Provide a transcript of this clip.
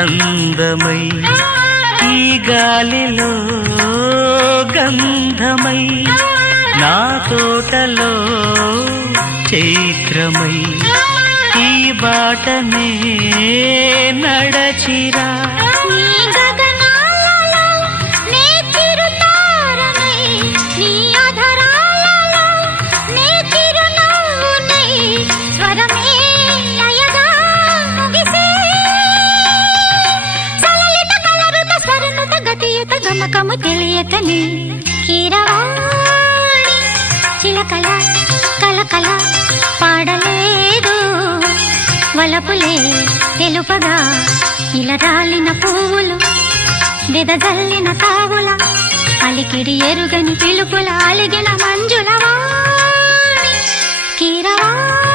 అందమై ఈ గాలిలో గంధమై నా తోటలో చైత్రమై ఈ బాటనే నడచిరా గమకము తెలియకని కీరవాణి చిలకల కలకల పాడలేదు వలపులే తెలుపగా ఇలా రాలిన పువ్వులు వెదజల్లిన తావుల అలికిడి ఎరుగని పిలుపుల అలిగిన మంజుల వాణి కీరవాణి.